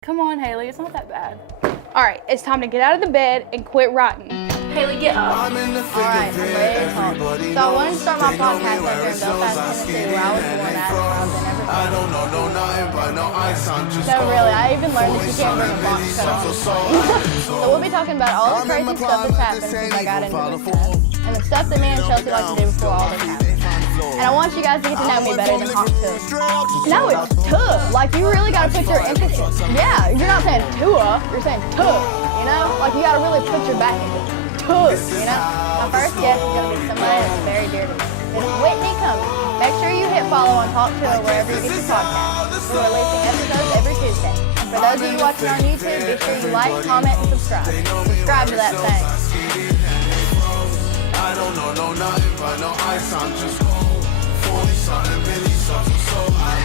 Come on, Haley, it's not that bad. All right, it's time to get out of the bed and quit rotting. Haley, get up. All right, I'm ready to talk. So I wanted to start my podcast over in Belfast, Tennessee, where I was born at and where I've been ever since. No, really, I even learned that you can't bring a box cut on. So we'll be talking about all the crazy stuff that's happened since I got into this mess, and the stuff that me and Chelsea like to do before all this happened. And I want you guys to get to know me better than talk to. No, it's Tuah. Like, you really gotta put your emphasis. Yeah, you're not saying Tuah, you're saying Tuah, you know? Like, you gotta really put your back into it. Tuah, you know? My first guest is gonna be somebody that's very dear to me. It's Whitney Cummings. Make sure you hit follow on Talk Tuah wherever you get your podcast. We're releasing episodes every Tuesday. And for those of you watching on YouTube, be sure you like, comment, and subscribe. Subscribe to that thing. I don't know nothing, but no, I sound just cold. 40-something, Billy, something so I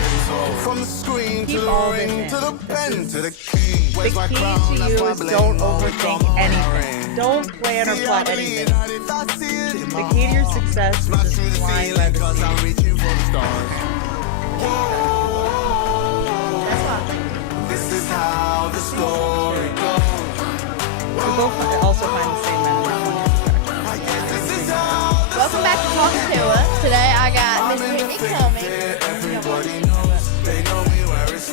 from the screen to the ring, to the pen, to the key. The key to you is don't overthink anything. Don't plan or plot anything. The key to your success is just flying by the seat. I'm reaching for the stars. That's why. This is how the story goes. We both also find the same man in that one aspect. Welcome back to Talk Tuah. Today I got Miss Whitney Cummings.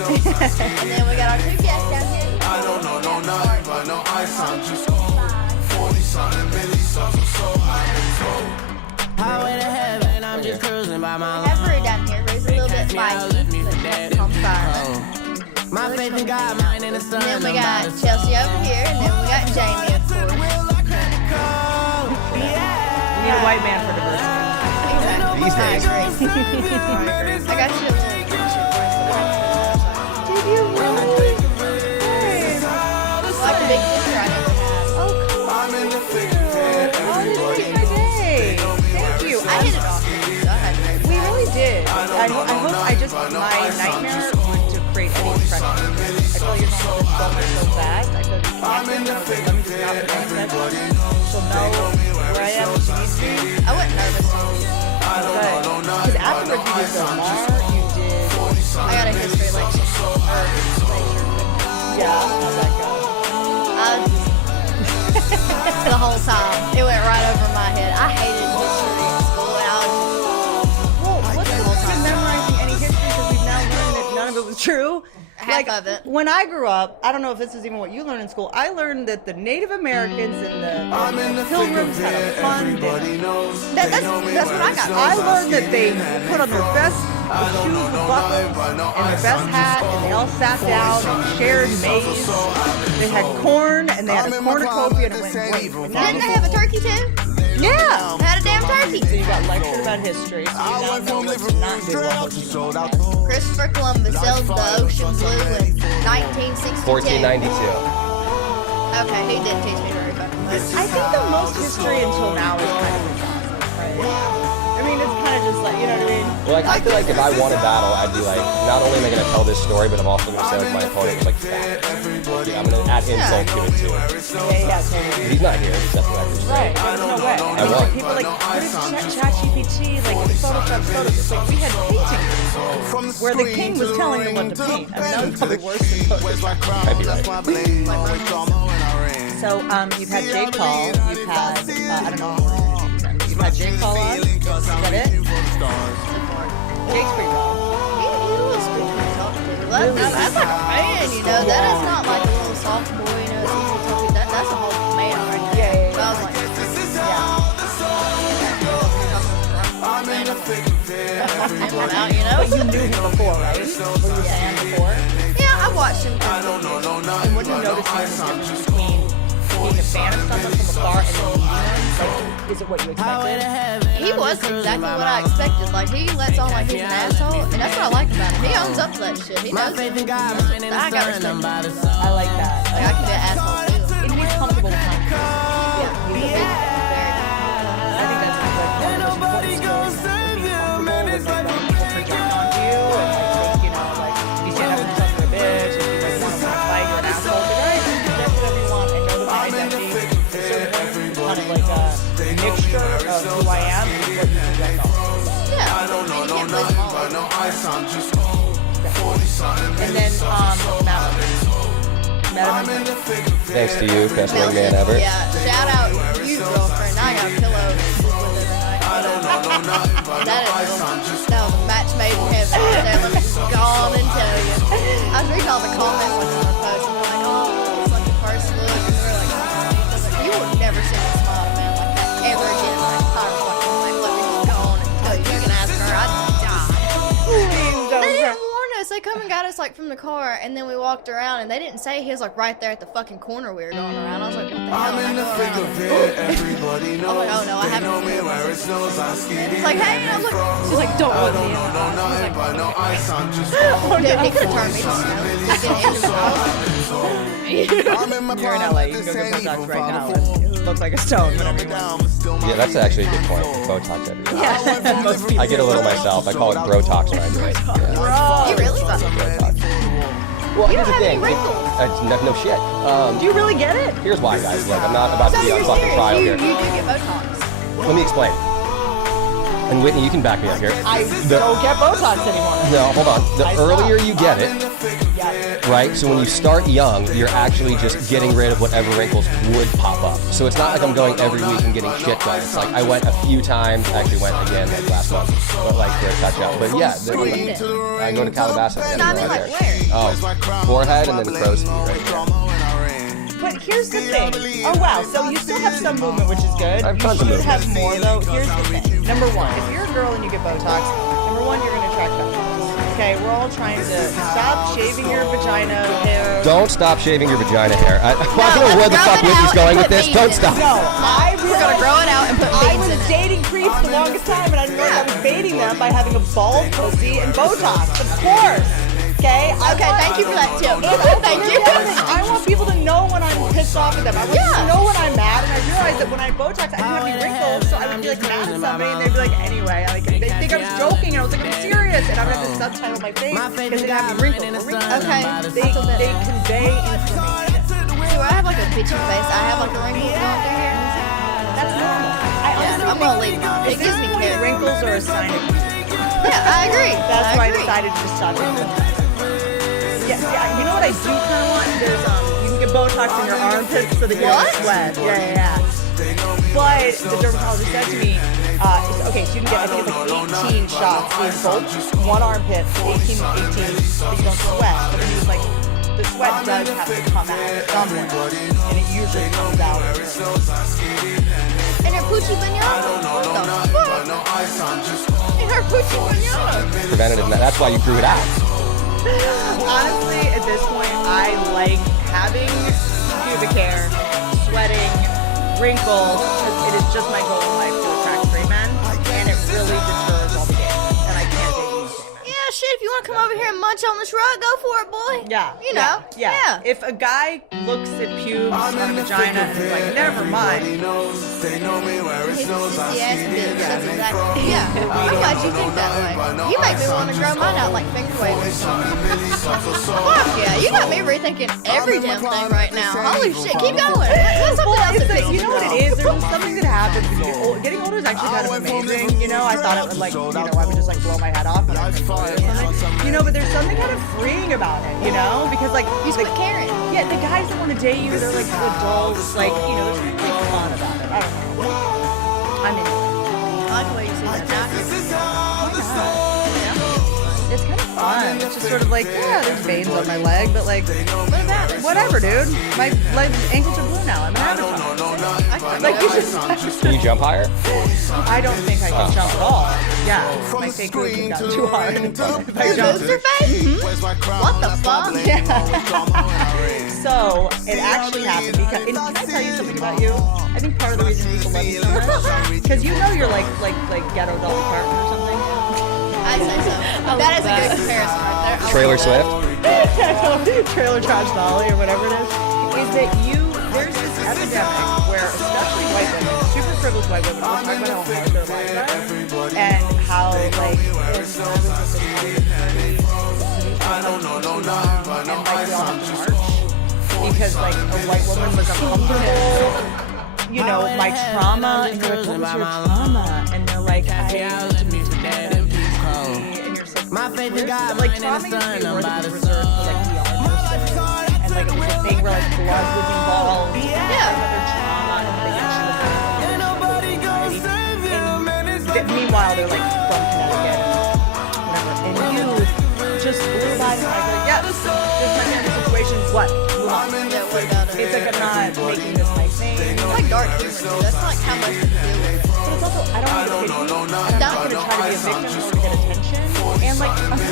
And then we got our two guests down here. I don't know nothing, but no, I sound just cold. 40-something, Billy, something so I highway to heaven, I'm just cruising by my We have Rue down here. Rue's a little bit spicy, but calm fire. my faith in God, mine in the sun. And then we got Chelsea over here, and then we got Jamie, of course. We need a white man for diversity. Exactly. These days. I agree. I got you a little picture for us. Did you really? Like the big sister I never had. Oh, come on. Oh, did you make my day? Thank you. I hit it off, so I had to. We really did. I hope my nightmare was to create any impression. I feel like you're going to so much so fast. I feel like you connected. I was like, let me just not put any session. She'll know where I am when she needs me. I wasn't nervous. Because afterwards you did the Mar, you did... I got a history lecture. Yeah, how'd that go? The whole time. It went right over my head. I hated history in school, and I was Well, what's the point of memorizing any history because we've now learned that none of it was true? half of it. When I grew up, I don't know if this is even what you learned in school, I learned that the Native Americans and the Pilgrims had a fun dinner. That's what I got. I learned that they put on their best shoes with buckles and their best hat, and they all sat down and shared maize. They had corn, and they had a cornucopia, and it went great. And now Didn't they have a turkey too? yeah! They had a damn turkey. So you got lectured about history, so you now know what to not do while hosting. Christopher Columbus sailed the ocean blue in 1962. 1492. Okay, he didn't teach me very much. I think the most history until now is kind of exhausting, right? I mean, it's kind of just like, you know what I mean? Well, like, I feel like if I won a battle, I'd be like, not only am I going to tell this story, but I'm also going to say like my opponent was like fat. Yeah, I'm going to add insult to it too. Yeah, totally. He's not here, that's what I can say. Right, there's no way. I I mean, won. like, people are like, what is ChatGPT, like, Photoshop photos? It's like, we had paintings where the king was telling them what to paint. I mean, that was probably worse than Photoshop. I'd be right. So, you've had J. Paul, you've had, I don't know how many you've had J. Paul on, is that it? Jake's pretty raw. He was pretty to talk to. That's like a man, you know. That is not like a little soft boy, you know. It's easy to talk to. That's a whole man right there. Yeah. So I was like, him out, you know. But you knew him before, right? Were you a fan before? Yeah, I watched him. And what do you notice the difference between being a fan of someone from afar and then meeting them? Like, is it what you expected? He was exactly what I expected. Like, he lets on like he's an asshole, and that's what I like about him. He owns up to that shit. He knows it. I got respect. I like that. Like, I can be an asshole too. And he's comfortable with him. Yeah, he's a big, very. I think that's like one of the most important skills. Be comfortable with like when people project onto you and like take, you know, like if you stand up for yourself for a bitch, if you like want to fight, you're an asshole. But alright, you can project whatever you want and know that my identity is certainly kind of like a mixture of who I am and what you project on. Yeah, I mean, you can't please them all. I sound just cold. 40-something. And then Matt. met him in person. Thanks to you, best wingman ever. Yeah, shout out you, girlfriend. I got a pillow with it. That was a match made in heaven. Let me go on and tell you. I was reading all the comments on her post, and they're like, oh, it's like the first look, and they were like, oh, I was like, you will never see me smile, man, like that ever again in my entire fucking life. Let me just go on and tell you. You can ask her. I'd die. They didn't warn us. They come and got us like from the car, and then we walked around, and they didn't say he was like right there at the fucking corner we were going around. I was like, what the hell? I'm in the thick of it, everybody knows. I'm like, oh no, I They haven't know seen me it. where it snows, I ski It's like, hey, and I was like, She's like, don't I look don't me. know nothing but no ice, I'm just dude, he could have turned me to snow. He's getting into the I'm in my You're in prime, LA. but You can this go get ain't Botox even right now. final It looks like a stone whenever you want. Yeah, that's actually a good point. Botox everywhere. Yeah, most people. I get a little myself. I call it Brotox when I do it. Yeah. You really? Brotox. Well, You here's don't the have any thing. wrinkles. No shit. Do you really get it? Here's why, guys. Look, I'm not about So to be on you're fucking serious? trial You here. do get Botox. Let me explain. And Whitney, you can back me up here. I don't get Botox anymore. No, hold on. The I earlier stopped. you get it, Yeah. right? So when you start young, you're actually just getting rid of whatever wrinkles would pop up. So it's not like I'm going every week and getting shit done. It's like I went a few times, actually went again like last month, but like for a touch up. But yeah, I go to Calabasas. No, I mean, like, where? Oh, forehead and then crow's feet right here. But here's the thing. Oh wow, so you still have some movement, which is good. I have tons You of should have movement. more though. Here's the thing. Number one, if you're a girl and you get Botox, number one, you're gonna attract femmes. Okay, we're all trying to stop shaving your vagina hair. Don't stop shaving your vagina hair. I don't know let's where the grow fuck it Whitney's out going and with put this. beads Don't in it. stop. No, I We're gonna grow it out and put I beads was in it. dating creeps the longest time, and I didn't realize I was baiting them by having a bald pussy and Botox. Of course. Okay. Okay, thank you for that tip. Thank you. I want people to know when I'm pissed off at them. I want them to know when I'm mad, and I realized that when I Botox, I didn't have any wrinkles, so I would be like mad at somebody, and they'd be like, anyway, like they think I was joking, and I was like, I'm serious, and I would have to subtitle my face because they didn't have any wrinkles. Okay, They convey information. do I have like a bitchy face? I have like a wrinkle going through here. That's normal. I honestly I'm gonna leave mine. It gives me care. wrinkles are a sign of youth. Yeah, I agree. That's why I agree. decided to just stop doing Botox. Yeah, you know what I do kind of want? There's you can get Botox in your armpits so that you don't sweat. Yeah. But the dermatologist said to me, okay, so you can get, I think it's like 18 shots in both one armpit, 18, so you don't sweat. But he was like, the sweat does have to come out somewhere, and it usually comes out. In her poochie banana. What the fuck? In her poochie banana. Preventative. That's why you grew it out. Honestly, at this point, I like having pubic hair, sweating, wrinkles, because it is just my goal in life to attract straight men, and it really deters all the gays, and I can't date any straight men. Yeah, shit, if you want to come over here and munch on this rug, go for it, boy. Yeah. You know. Yeah. If a guy looks at pubes or a vagina and is like, never mind. They know me where it He's snows, I a ass ski bitch. it. That's exactly. Yeah. I'm glad you think that way. You make me want to grow mine out like finger waves. Fuck yeah, you got me rethinking every damn thing right now. Holy shit, keep going. What's something else that pisses You know what it is? There's something that happens when you get old. Getting older is actually kind of amazing. You know, I thought it would like, I would just like blow my head off and I'd or something. You know, but there's something kind of freeing about it, you know? Because like, You quit caring. yeah, the guys that want to date you, they're like adults, like, you know, there's something fun about it. I don't know. I'm into it. I like the way you say that now. It's kind of fun. It's just sort of like, yeah, there's veins on my leg, but like, What about it? whatever, dude. My ankles are blue now. I'm an avatar. Like, you should. Can you jump higher? I don't think I can jump at all. Yeah, my fake boobs have gotten too hard. If I jump. Booster face? What the fuck? So it actually happened because. And can I tell you something about you? I think part of the reason people love you so much because you know you're like ghetto Dolly Parton or something. I'd say so. That is a good comparison right there. I Trailer love that. Swift? Trailer Trash Dolly or whatever it is that there's this epidemic where especially white women, super privileged white women, will talk about how hard their lives are and how like there's I was just and like we all have to march because like a white woman was uncomfortable, you know, my trauma, and you're like, what is your trauma? And they're like, my faith in God, like trauma used to be a word that was reserved for like the artist, and like it was a thing thing where like blood was involved. Yeah. Another trauma, and they actually meanwhile, they're like from Connecticut and whatever. And you just blew by the fact like, yeah, this is my family situation. What? Move on. Yeah, what about it? It's like I'm not making this my thing. It's like dark humor, dude. That's not like how much you deal with. But it's also, I don't want to pity, and I'm not going to try to be a victim or to get attention. And like, I'll be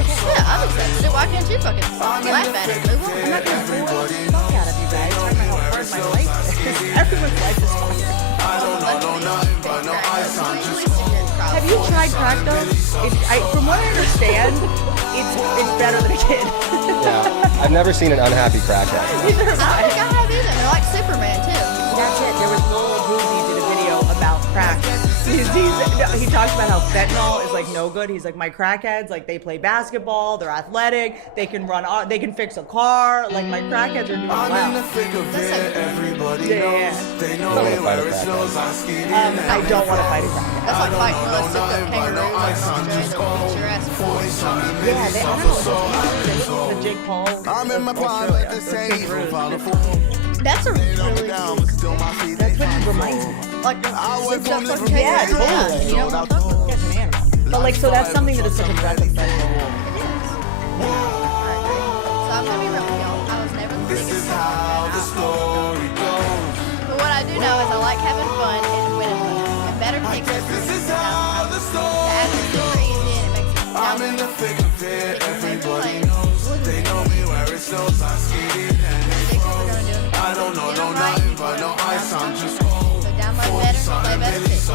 okay. Yeah, I'm excited. Why can't you fucking laugh at it? Move on. I'm not going to bore the fuck out of you guys talking about how hard my life is. Everyone's life is hard. Have you tried crack though? From what I understand, it's better than a kid. Yeah, I've never seen an unhappy crackhead. Neither have I don't think I I. have either. They're like Superman too. That's it. There was Lil Boozy did a video about crack. He talks about how fentanyl is like no good. He's like, my crackheads, like they play basketball, they're athletic, they can run, they can fix a car. Like my crackheads are doing well. Yeah. Don't want to fight a crackhead. I don't want to fight a crackhead. That's like fighting one of those stupid kangaroos like in Australia that beats your ass. Yeah, I don't know. The Jake Paul. I'm in my prime, but this ain't even powerful. That's a really cool. That's what he reminds me of. Like the went from fucking living- Yeah, kangaroo. totally. You know what I'm talking about? He's an animal. But like, so that's something that is such a breath of fresh air. So I'm gonna be real with y'all. I was never the biggest fan. But what I do know is I like having fun and winning money. And better pictures is the acting's super easy and it makes it sound I'm in the thick of it, everybody knows. They know me where it snows, I skated and I don't know no nothing but no ice, I'm just cold. So download better, play better pictures.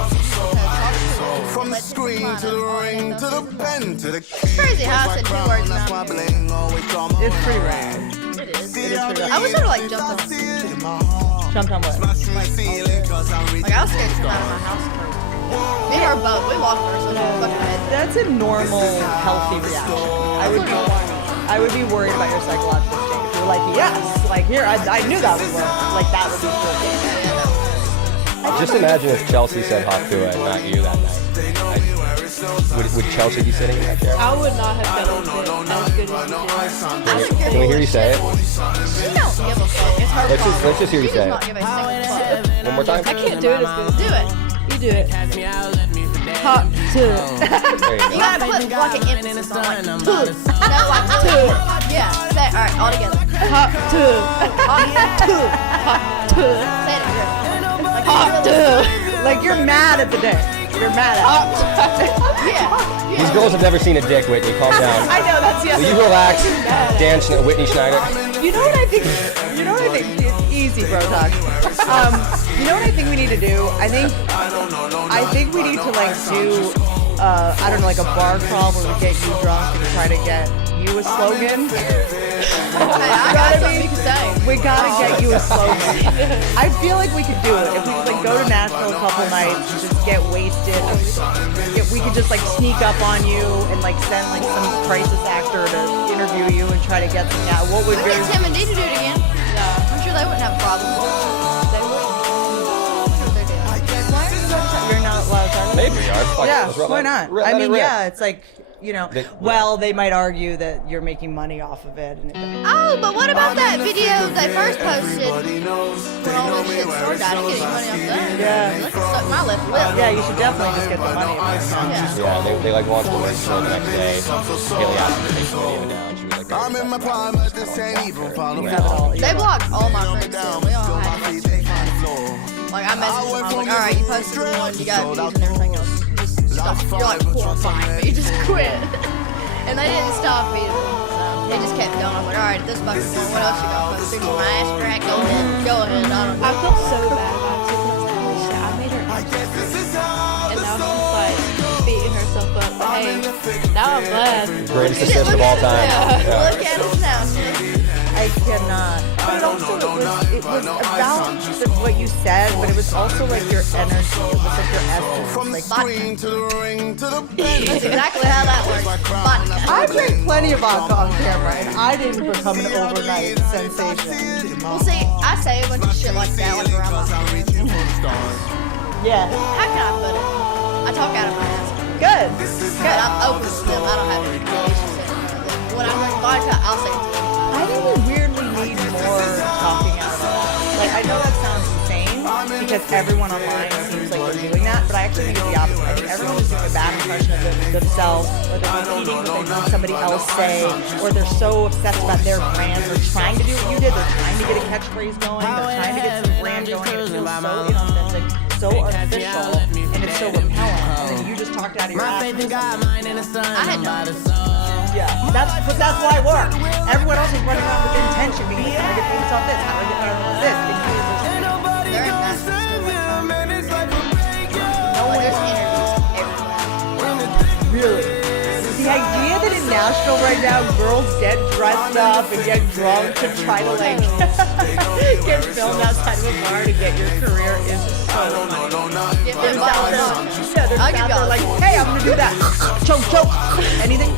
From the screen to the ring to the pen to the key. Crazy how I said 2 words That's now. why bling always come It's pretty rad. It is. It is pretty I wish I'd like jumped on. Jumped on what? Like I was scared to come out of my house first. Me and her both. We walked ourselves in the fucking head. That's a normal, healthy reaction. I would be worried about your psychological state. If you're like, yes, like here, I knew that would work. Like that would be cool. Just imagine if Chelsea said hot to it and not you that night. Would Chelsea be sitting in that chair? I would not have done it as good as you did. Can we hear you say it? She don't give a fuck. It's her Let's problem. just hear you She say does not it. give a second fuck. One more time? I can't do it as good as Do it. you do it. Hot to. There you You go. gotta put like an emphasis on like no like yeah. Say it. All right, all together. Hot to. Hot to. Say it again. Like Hot to. Like you're mad at the day. You're mad at it. yeah. These girls have never seen a dick, Whitney. Calm down. I know that's the Will other. you relax? Dan Whitney Schneider. You know what I think? You know what I think? It's easy, bro talk. You know what I think we need to do? I think we need to like do, I don't know, like a bar crawl where we get you drunk and try to get you a slogan. Hey, I got something you can say. We gotta get you a slogan. I feel like we could do it if we could like go to Nashville a couple nights, and just get wasted. If we could just like sneak up on you and like send like some crisis actor to interview you and try to get some. Yeah, what would We your get Tim and D to do it again. I'm sure they wouldn't have a problem. They would. You're not allowed to talk about it? Maybe we are. Fuck it. Yeah, Let's run why that- not? let I it mean, rip. yeah, it's like, you know, well, they might argue that you're making money off of it. And Oh, but what about that video they first posted when all this shit started? I didn't get any money off that. Yeah. They can suck my left lip. yeah, you should definitely just get the money. Yeah. Yeah, they like launched the merch store the next day. Haley asked me to take the video down. She was like, I'm in my prime, but this ain't even You have it all. They blocked all my friends too. We all had to like I messaged them. I was like, all right, you posted the one, you got views and everything else. Just stop. You're like, cool, fine, but you just quit. And they didn't stop either. So they just kept going. I was like, all right, at this fucking point, what else you got? Post picture of my ass crack? Go ahead. Go ahead. I don't I know. felt so bad about it too. 'Cause I was like, holy shit, I made her extra. And now she's like beating herself up. But hey, now I'm glad. greatest assist of all time. Yeah. Look at us now. I cannot. But it also it was about what you said, but it was also like your energy. It was like your essence. From the Like, screen to the ring to the pen. That's exactly how that works. Vodka. I drank plenty of vodka on camera, and I didn't become an overnight sensation. Well, see, I say a bunch of shit like that, like around my friends. Yeah, How can I put it? I talk out of my ass. good. But I'm open with them. I don't have any issues. When I drink vodka, I'll say it to them. I think we weirdly need more because everyone online seems like they're doing that, but I actually think it's the opposite. I think everyone is doing a bad impression of themselves, or they're repeating what they heard somebody else say, or they're so obsessed about their brand. They're trying to do what you did. They're trying to get a catchphrase going. They're trying to get some brand going. And it feels so inauthentic, so artificial, and it's so repellent. And then you just talked out of your ass. I had no Yeah, but that's why I work. Everyone else is running around with intention, being like, how do I get famous off this? How do I get famous off this? They're in that still No one there's is interviews everywhere. really. The idea that in Nashville right now, girls get dressed up and get drunk to try to like get filmed outside of a bar to get your career is so funny. Get They're them out there, bottles. yeah, they're I'll out give there y'all like, a- hey, I'm gonna do that. Choke. Anything?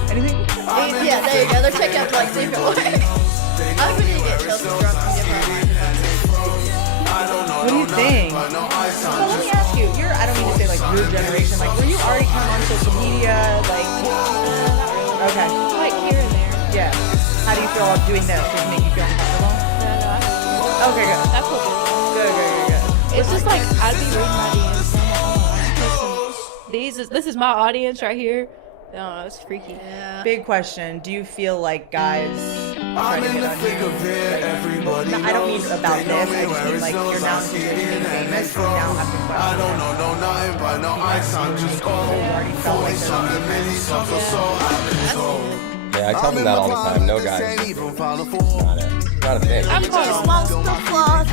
Yeah, there you go. They're checking out to like see if it works. I think we need to get Chelsea drunk and give her a What do you think? So let me ask you, I don't mean to say like your generation, like were you already kind of on social media? Like, okay, Like here and there. yeah. How do you feel about doing this? Does it make you feel uncomfortable? No, Okay, good. I feel good. Good. It's just like I'd be reading my DMs. And this is my audience right here. I don't know, it's freaky. Yeah. Big question. Do you feel like guys try to I'm in get the on thick you? of it, everybody No, I don't mean knows. about They this. know I me just where mean it like snows. you're now I see considered it being in famous. the You now have to I question. don't know nothing but no ice. I'm just You already felt like there was many songs so Yeah, I tell them that all the time. No guys. Not it. Not a thing. I'm calling them. Small stuff flaws.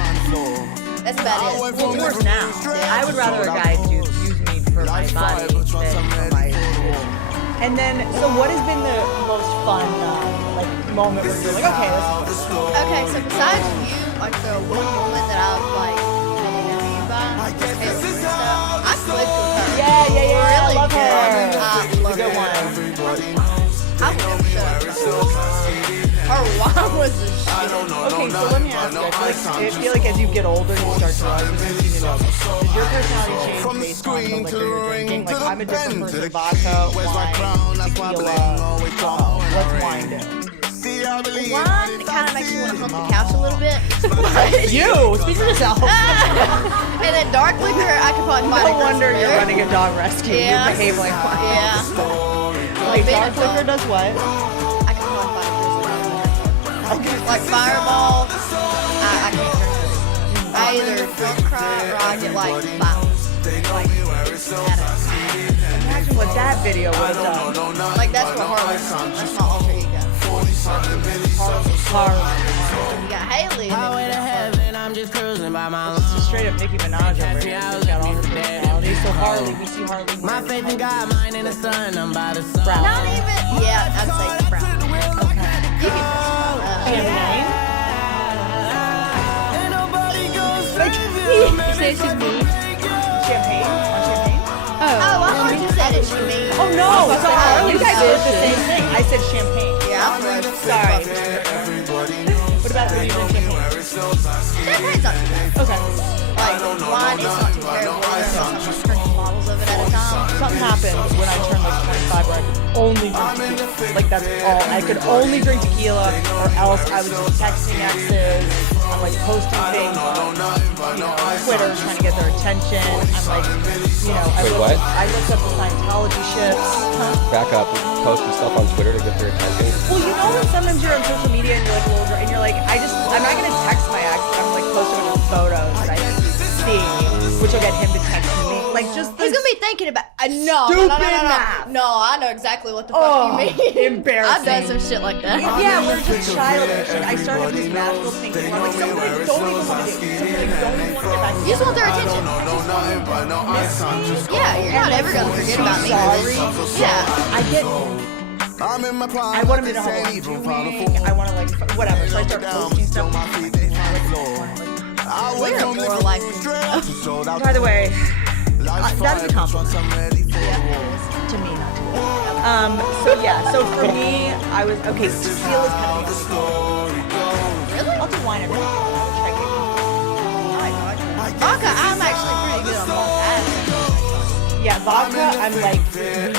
That's about it. Well, worse now. I would rather a guy use me for my body than for my. And then, so what has been the most fun like moment where you're like, okay, this is fun. Okay, so besides you, like the one woman that I was like been interviewed by, Taylor Swift stuff, I clicked with her. Yeah. Really I love her. good. I She's a love good her. one. I would never shut up. Her wine was the shit. Okay, so let me ask you. I feel like as you get older, you start to realize you need to know. Does your personality change based on the liquor you're drinking? Like, I'm a different person. Vodka, wine, tequila. What's wine do? Wine kind of makes you want to hump the couch a little bit. You! Speak for yourself. And then dark liquor, I could probably find No wonder you're running a dog rescue. Yeah. You behave like one. Yeah. Like, being dark a liquor dog, does what? I can probably find a grizzly. Like Fireball, I can't drink it. I either drunk cry or I get like violence. Like, Imagine what that video would have done. like that's what Harley's on. That's my alter ego. You got Haley and then It's just straight up Nicki Minaj over here. She's got all her personality. So Harley, we see Harley. My faith in God, mine in the sun. I'm by the sun. not even, yeah, I'd say brown. Okay. You can just Champagne? You say she's mean? Champagne? On champagne? Oh, I thought you said it, you mean. Oh no, sorry. You guys did the same delicious. thing. I said champagne. Yeah, I'm gross. Sorry. What about when you drink champagne? Champagne's not too bad. Okay. Like, wine is not too terrible either, unless I'm like drinking bottles of it at a time. Something happened when I turned like 25 where I could only drink tequila. Like that's all. I could only drink tequila or else I was just texting exes. I'm like posting things on Twitter trying to get their attention. I'm like, Wait, what? I looked up the Scientology ships. Back up, posting stuff on Twitter to get their attention. Well, you know when sometimes you're on social media and you're like a little and you're like, I'm not gonna text my ex, but I'm like posting a bunch of photos that I see, which will get him to text me. Like just He's gonna be thinking about. No, Stupid no, no, no, no, math. no. No, I know exactly what the fuck Oh, you mean. embarrassing. I've done some shit like that. Yeah, we're just childish. Like, I started having these magical thinking where I'm like, some guys don't even want to date. Some guys don't even want to get back You just want their attention. Yeah, you're not ever gonna forget about me. Yeah. I get. I'm in my prime. I want him to know what I'm doing. I want to like whatever. So I start posting stuff. We're more like. By the way, that is a compliment to me, not to you. So yeah, so for me, I was okay. Tequila is kind of Really? I'll do wine every once in a while. Try Vodka, I'm actually pretty good on both. Yeah, vodka, I'm like,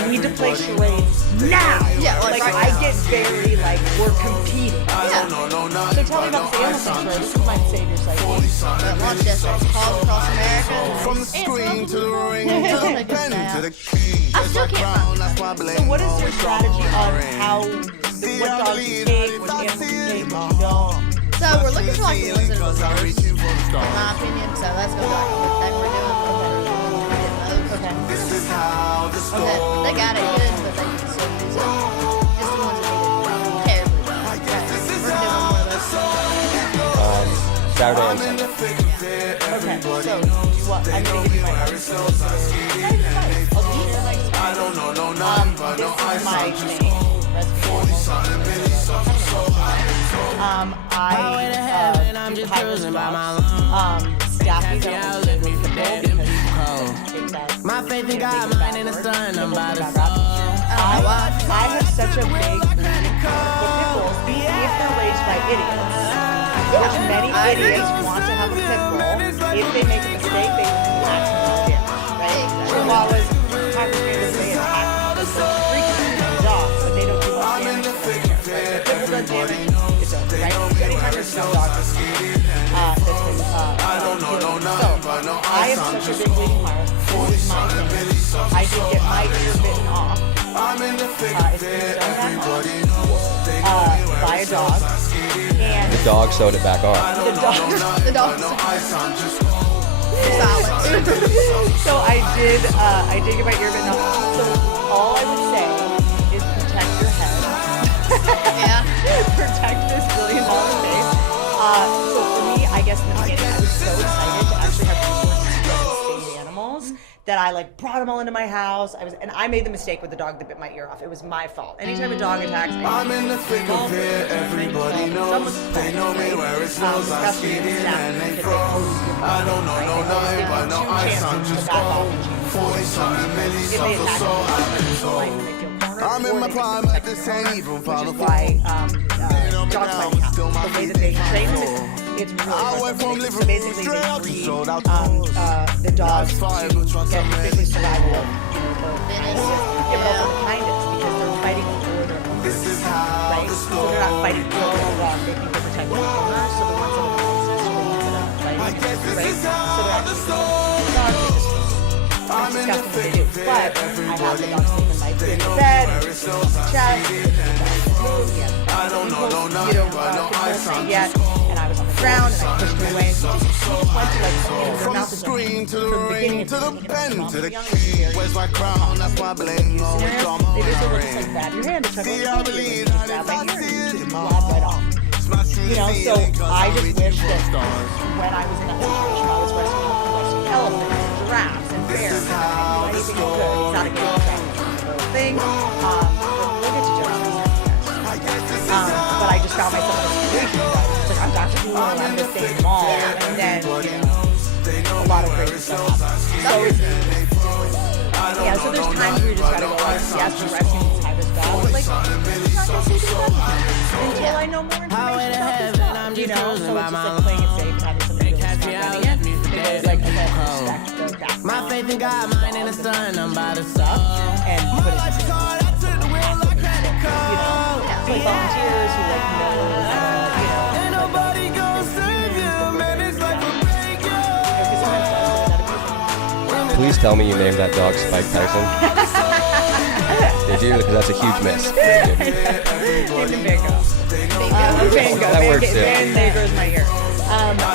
we need to play charades now. Yeah, like right I now. get very like, we're competing. Yeah. So tell me about the animal sanctuary. This is my savior site. But launch yesterday. Calls across America. From the screen to the ring to the pen to the key. I still can't find it. So what is your strategy on how, what dogs you take, what animals you take, what you don't? So we're looking for like the ones that are the worst, in my opinion. So that's gonna be like the thing we're doing. Okay. This is how the Okay. They got it good, but they can still use it. Just the ones that need it terribly. We're doing one of those. Saturday and Sunday. Okay, so you want, I'm gonna give you my advice. I'll give you my experience. This is my thing. I do high-risk dogs. Staffies are really because My faith in God, mine in the sun, I'm about to I have such a big with pit bulls, if they're raised by idiots, which many idiots want to have a pit bull, if they make a mistake, they will do maximum damage, right? Chihuahuas, Packers, they attack the freaking dogs, but they don't do much damage. Right? Pit bull does damage, it's over, right? So anytime there's no dog that's been killed. So, I have such a big bleeding heart. This is my thing. I did get my ear bitten off. It's been sewn back on by a dog. And The dog sewed it back on. The dogs are solid. so I did get my ear bitten off. So all I would say is protect your head. Yeah. Protect this $1 billion face. So for me, I guess in the beginning, I was so excited to actually have resources to save the animals that I like brought them all into my house. And I made the mistake with the dog that bit my ear off. It was my fault. Anytime a dog attacks, I'm in the thick of it, everybody knows. They know me where it snows, I skid in and they froze. I don't know nothing but no ice, I'm just cold. 40-something milli, so I've been told. I'm in my prime, at this ain't even which is why dog fighting happens. The way that they train them is it's really hard. So basically they breed the dogs to get basically survival of the kindest because they're fighting for their owners, right? So they're not fighting for the dog, they think they're protecting the owner, so the ones that are the nicest are the ones that are fighting, right? So they're actually the dogs. It's disgusting what they do, but I have the dogs sleep in my bed, chest, you don't say yet, and I was on the ground and I pushed her away, and she just went to like, their mouth is screen to the ring to the pen to the young, key. Where's my crown? That's my bling. Always on they just my will just like ring. grab your hand and check See, out I the believe just that grab my if I ear see and it, just blab right off. You know, so I just wish that when I was in that situation, I was rescuing elephants, giraffes, and bears, and I didn't do anything I could. Exotic animals, the whole thing. But we'll get to Joe's but I just found myself in a situation where I was just like, I'm Dr. Who, I'm the same mall, and then, you know, a lot of crazy stuff happens. So it's, yeah, so there's times where you just gotta go, like, yes, we're rescuing this high-risk dog, but like, I'm not gonna see the until I know more information about this dog, you know? So it's just like playing it safe and having somebody really strong running it. Because like, okay, respect the back. My faith in God, mine in the sun, I'm about to stuff and put it in you know? Yeah. So like volunteers who like know you know, Ain't nobody gonna save you, man, it's like a break you. Please tell me you named that dog Spike Tyson. Did you? Because that's a huge miss. named him Bingo. Bingo. That works too. Bingo is my ear.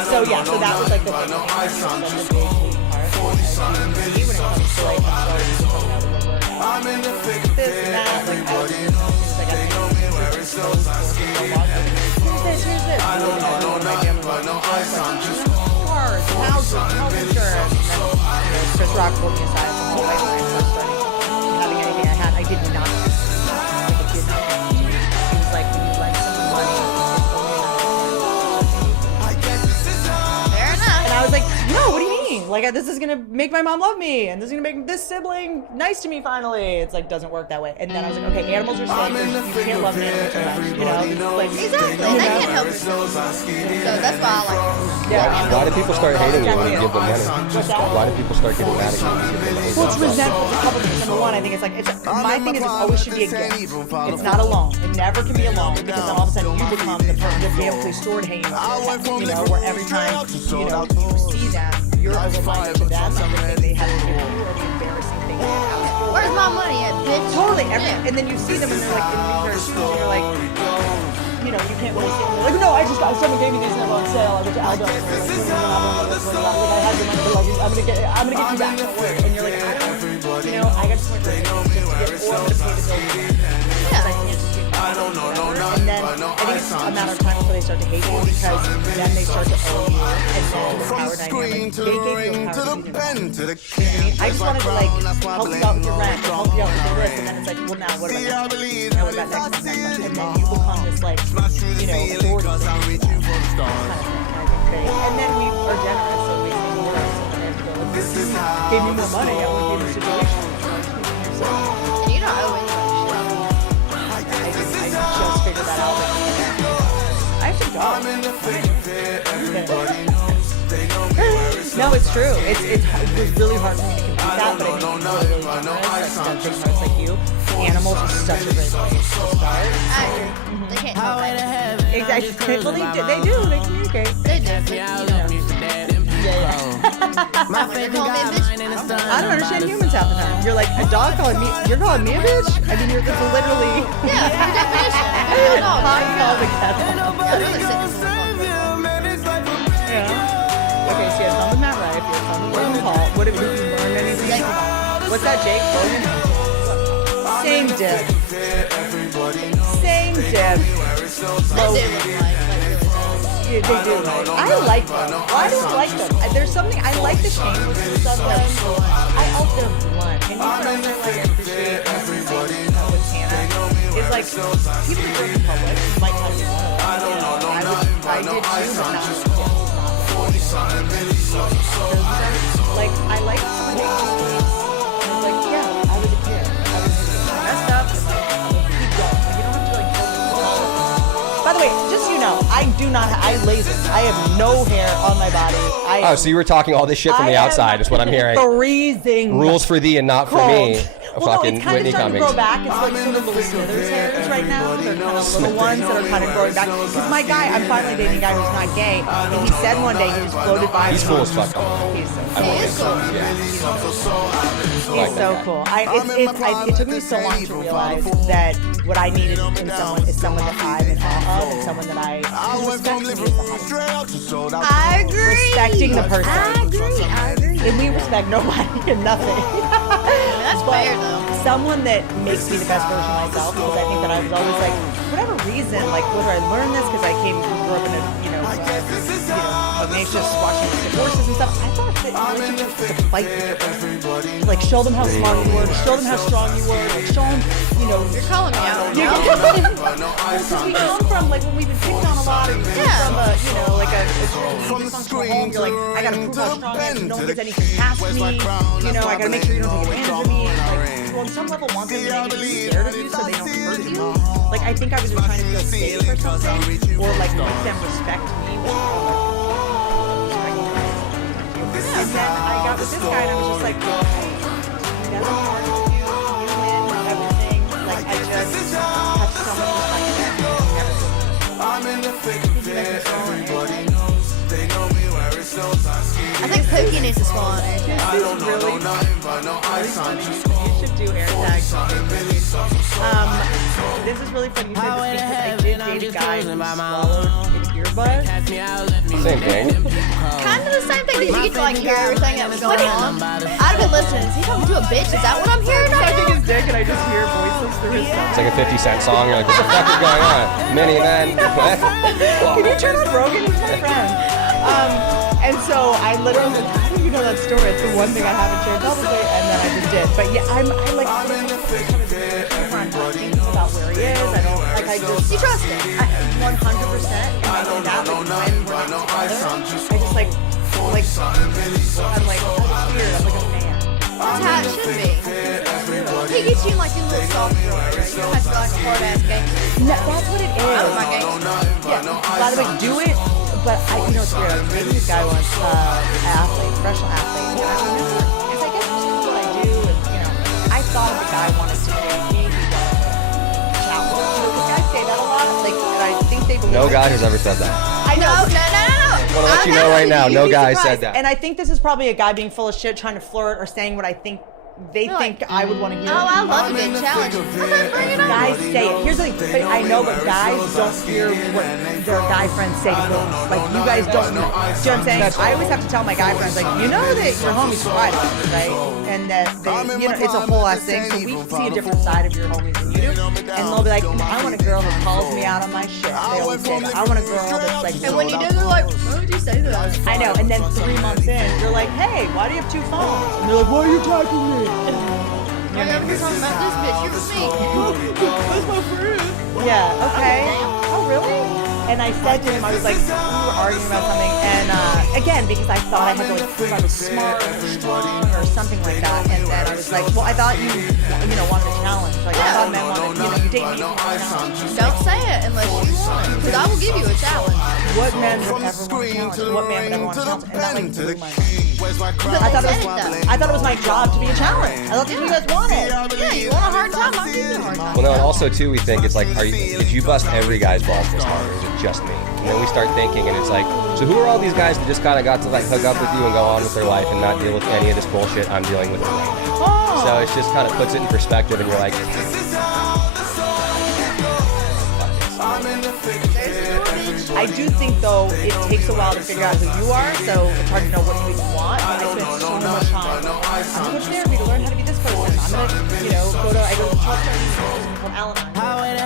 So yeah, so that was like the thing. Such a big part of when it comes to like I'm in the thick of this and that, like they know me where it snows, I skid in here's this. I don't know nothing but no ice, I'm just cars, houses, health insurance. And then, Chris Rock pulled me aside the whole way when I first started having anything I had. I did not. Like, it did not. He was like, "Would you like some money?" Fair enough. And I was like, "No, what do you mean? Like, this is gonna make my mom love me, and this is gonna make this sibling nice to me finally." It's like doesn't work that way. And then I was like, "Okay, animals are safe. You can't love an animal too much, you know." It's like Exactly. And they can't help it. So that's why I like Yeah. Why do people start hating you when you give them money? What's that? Why do people start getting mad at you when you give them money? Well, it's resentful. It's a couple things. Number one, I think it's like my thing is it always should be a gift. It's not a loan. It never can be a loan because then all of a sudden you become the damn police store hanging on their head. You know, where every time you see them, you're a reminder to them of the thing they have to do or the embarrassing thing they have. Where's my money at, bitch? Totally. Yeah. And then you see them and they're like in their shoes and you're like, you know, you can't really see them. They're like, no, I just got someone gave me these and they're on sale. I went to Aldo. Like, I had the money, but like, I'm gonna get you back. And you're like, you know, I got to work just to get, or I'm gonna pay the bill. Yeah. And then I think it's a matter of time before they start to hate you because then they start to owe you and then the power dynamic. They gave you a power dynamic. I just wanted to like help you out with your rent, or help you out with your this, and then it's like, well now what about next month? Now what about next month? And then you become this like, you know, authority figure for that kind of thing. And then we are generous, so we say more. And then go, if you gave me more money, I would give you a situation. And you don't owe anybody I just figured that out. I have to go. No, it's true. It was really hard for me to compete that, but I think it's really generous. Like, big hearts like you. Animals is such a great place to start. I agree. They can't help it. Exactly. Well, they do. They communicate. They do. They're calling me a bitch. I don't understand humans half the time. You're like, a dog calling me, you're calling me a bitch? I mean, it's literally... Yeah, your definition. You're a dog. How you call the cat? I'm really sick of this. Yeah. Okay, so you have fun with Matt Rife, you have fun with Logan Paul. What have you learned anything? What's that, Jake? Logan? Same dip. Same dip. They do look like really does. Yeah, they do. I like them. Why do I like them? There's something, I like the shamelessness of them. I also blunt. And you know what I like appreciate with Hannah is like, people who work in public might tell you I did too, but not like, I like someone who's like, yeah, I was a kid. I was messed up. Keep going. Like, you don't have to like go. By the way, just so you know, I do not. I laser. I have no hair on my body. Oh, so you were talking all this shit from the outside, is what I'm hearing. Freezing. Rules for thee and not for me. Well, no, Fucking it's kind Whitney of starting to Cummings. grow back. It's like sort of Louis Smithers hairs right now. They're kind of little ones that are kind of growing back. Because my guy, I'm finally dating a guy who's not gay, and he said one day he just floated by. He's cool as fuck. He's so I cool. love He is cool. Yeah. He's so cool. It took me so long to realize that what I needed in someone is someone that I'm in awe of and someone that I respect me as the hottest. I agree. Respecting the person. I agree. And we respect nobody and nothing. That's fair though. Someone that makes me the best version of myself, because I think that I was always like, for whatever reason, like whether I learned this because I grew up in a, just watching divorces and stuff. I thought that relationships was to fight with your person. Like show them how smart you were, show them how strong you were, like show them, You're calling me out. because we come from like when we've been picked on a lot, or you come from like a dysfunctional home. You're like, I gotta prove how strong I am. No one gets anything past me. I gotta make sure you don't take advantage of me. Like, well, on some level, want them to be scared of you so they don't hurt you. Like, I think I was just trying to feel safe or something, or like make them respect me. And then I got with this guy, and I was just like, he doesn't argue with you, you win, everything. Like, I just have so much respect for him. I'm in the thick of it, everybody knows. They know me where it's so I think Pookie needs to spawn her too. I don't know nothing but no ice on you. You should do hair tags. This is really funny you said this because I did date a guy who swallowed an earbud. Same thing. Kind of the same thing because you get to like hear everything that was going on. I'd have been listening. Is he talking to a bitch? Is that what I'm hearing right Sucking now? his dick and I just hear voices through his It's phone. like a 50 Cent song. You're like, what the fuck is going on? Minivan. Can you turn on Rogan? He's my friend. And so I literally was like, how do you know that story? It's the one thing I haven't shared publicly, and then I just did. But yeah, I like kind of thinking about where he is. I don't like. I just You trust him. 100%. And I know that like when we're not together, I just I'm like, oh, it's weird. I'm like a fan. That's how it should be. He gets you like your little soft girl, right? You don't have to be like a hard ass gangster. No, that's what it is. I was my gangster. Yeah. By the way, do it. But you know, it's weird. I was dating this guy once, athlete, professional athlete, and I remember, because I guess this is what I do, and you know, I thought the guy wanted to date me because challenge. You know, because guys say that a lot. Like, and I think they believe. No guy has ever said that. I know. No. I want to let you know right now, no guy said that. And I think this is probably a guy being full of shit, trying to flirt or saying what I think they think I would want to hear. Oh, I love a good challenge. Okay, bring it on. Guys say it. Here's the thing. I know, but guys don't hear what their guy friends say to girls. Like, you guys don't know. Do you know what I'm saying? I always have to tell my guy friends, like, you know that your homies right about you, right? And that they, you know, it's a whole ass thing. So we see a different side of your homies than you do. And they'll be like, I want a girl who calls me out on my shit. They always say that. I want a girl that's like. And when you do, they're like, why would you say that? I know. And then 3 months in, you're like, hey, why do you have 2 phones? And they're like, why are you talking to me? You're talking about this bitch. You're fake. That's my friend. Yeah, okay. Oh, really? And I said to him, I was like, we were arguing about something, and again, because I thought I had to like prove I was smart or strong or something like that, and then I was like, well, I thought you know, wanted a challenge. Like, I thought men wanted, you know, you date me. Don't say it unless you want, because I will give you a challenge. What man would ever want a challenge? What man would ever want a challenge? And not like 3 months. I thought it was my job to be a challenge. I thought that's what you guys wanted. Yeah, you want a hard time, I'll give you a hard time. Well, no, and also too, we think it's like, did you bust every guy's balls this hard, or is it just me? And then we start thinking, and it's like, so who are all these guys that just kind of got to like hook up with you and go on with their life and not deal with any of this bullshit I'm dealing with right now? So it just kind of puts it in perspective, and you're like, I do think, though, it takes a while to figure out who you are, so it's hard to know what you even want. I spend so much time. I'm going to go to therapy to learn how to be this person. I'm going to, you know, I go to the 12 training called Allit.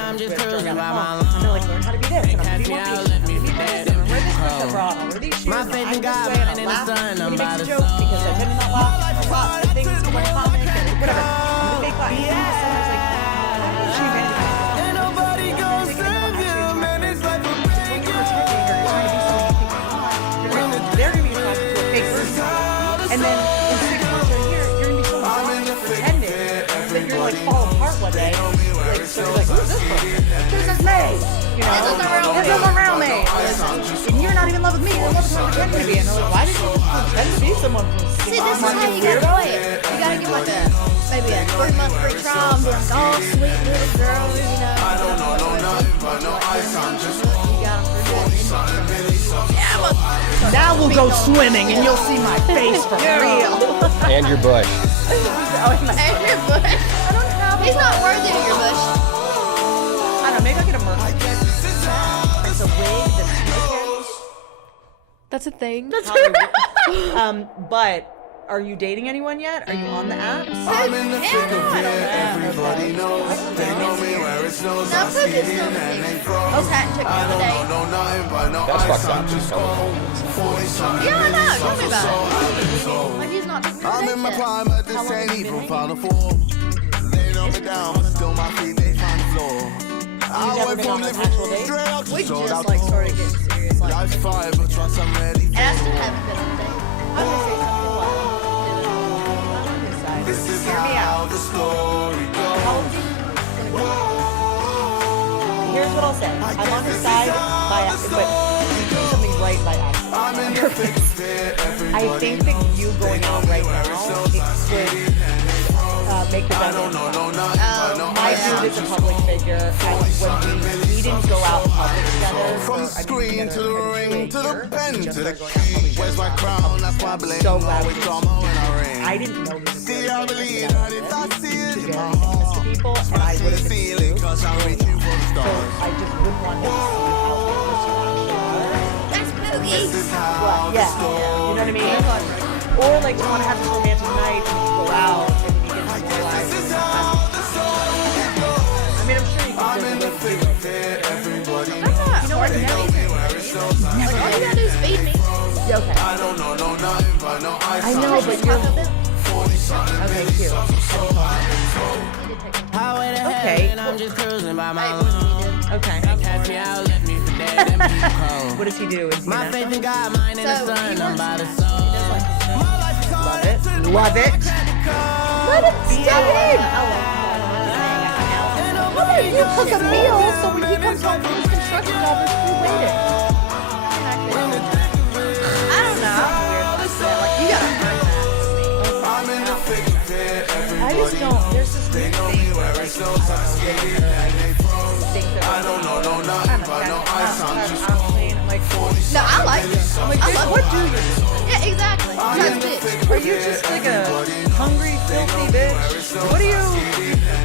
I'm just cruising by my life. I'm going to, like, learn how to be this, and I'm going to be more patient. I'm going to be this, and I'm going to wear this picture bra, and I'll wear these shoes, and I'll act this way, and I'll laugh when he makes a joke, because I tend to not laugh. I'll laugh at things, I'm like comic, and whatever. I'm going to fake laugh. And then someone's like, she invented it. They're going to be attracted to a fake person. And then in 6 months or a year, you're going to be so honest pretending that you're like fall apart one day. Like, so you're like, who's this person? This is me. You know? This is around me. And you're not even in love with me. You're in love with who you're pretending to be. And they're like, why did you just pretend to be someone from 6 months? See, this is how you gotta play it. You gotta give like maybe a 3-month free trial and be like, oh, sweet little girl, you know. I don't know nothing, but no ice, I'm just. You got them for good. Yeah, well. Now we'll go swimming and you'll see my face for real. and your bush. And your bush. I don't have He's not worthy of your bush. I don't know, maybe I'll get a mermaid. It's a wig that's That's a thing. but are you dating anyone yet? Are you on the apps? I'm in the thick of it. Everybody knows. They know me where it snows. No, Pookie's still with me. I was hat and took the other day. That's fucked up. Just tell me. Yeah, I know. Tell me about it. Like he's not taking me I'm in my yet. prime, but this ain't even final form. They know me down, but still my feet, they find the floor. I never went been from on an living actual date? straight out to We sold just out like home. started getting serious. Like, Life's fine, but trust I'm ready and I still haven't been on a date. I'm gonna say something wild. I'm on his side. This is Hear me how out. the story goes. How old are you? Here's what I'll say. I'm on his side by but he's doing something right by accident. I'm in the thick of it. I think that you going out right now, it could make the dynamic. My dude is a public figure, and when we didn't go out in public together, From the screen to the ring to the pen to the key. Where's my crown? That's why I blame. So glad we Always drama when I ring. I didn't know he was See, I believe to I did not see it. to people, and I would have been Ceiling, too. cause I'm reaching for the So stars. I just wouldn't want him to see how famous you actually are. That's Pookie. This is how What? the Yeah. story You know what I mean? Or like you want to have this romantic night and you go out and you get to realize. I mean, I'm sure you can do it. everybody. I'm not. You know what? Never. Like, all you gotta do is feed me. Yeah, okay. I don't know nothing but no ice. I know, but you're Taco Bell. okay. Cute. Okay. I'm just cruising by my Hey, life. Okay. Catch me out, let me forget them people. What does he do? Is he My an faith asshole? in God, mine in the So, sun, he I'm works by the in soul. Love it. Love it. Let him stay in. How about you cook a meal so when he comes home from his construction job, there's food waiting? women that are like think that I'm clean. I'm like, No, I like it. I'm like, I bitch, love what it. do you? Yeah, exactly. That's bitch. Are you just like a hungry, filthy bitch?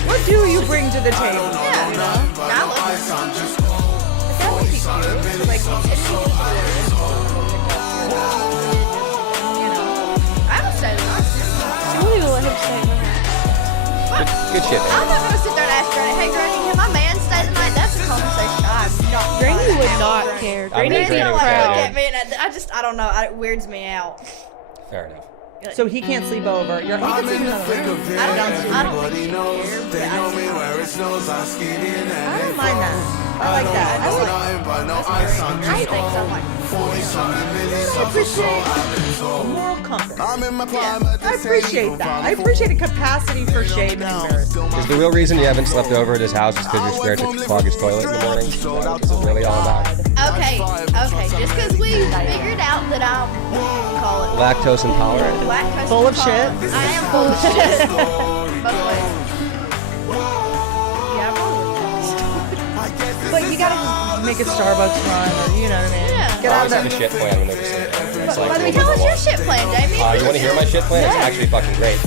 What do you bring to the table? Yeah, You know? I love it. But that would be cute. So like, I would say that. I wouldn't even let him stay the night. Good shit, I'm man. not gonna sit there and ask Granny, hey Granny, can my man stay tonight? That's a conversation I'm not. Granny would not Granny. care. I mean, Granny's Granny Granny would like care. look at me and I don't know. It weirds me out. Fair enough. so he can't sleep over. He can sleep in another room. I don't think she cares. But I don't mind that. I like that. think so. Like, I appreciate moral compass. I appreciate that. I appreciate a capacity for shame and embarrassment. Is the real reason you haven't slept over at his house is because you're scared to clog his toilet in the morning? Is that what this is really all about? okay. Just because we figured out that I'm call it Lactose intolerant? lactose Full of shit? intolerant. I am full of shit. Both ways. Yeah, I'm probably. But you gotta just make a Starbucks run, or you know what I mean? Yeah. Get I out always of have a there. shit plan when there's a sit. It's like, By the way, over tell the us your wall. shit plan, Jamie. You want to hear my shit plan? It's actually fucking great.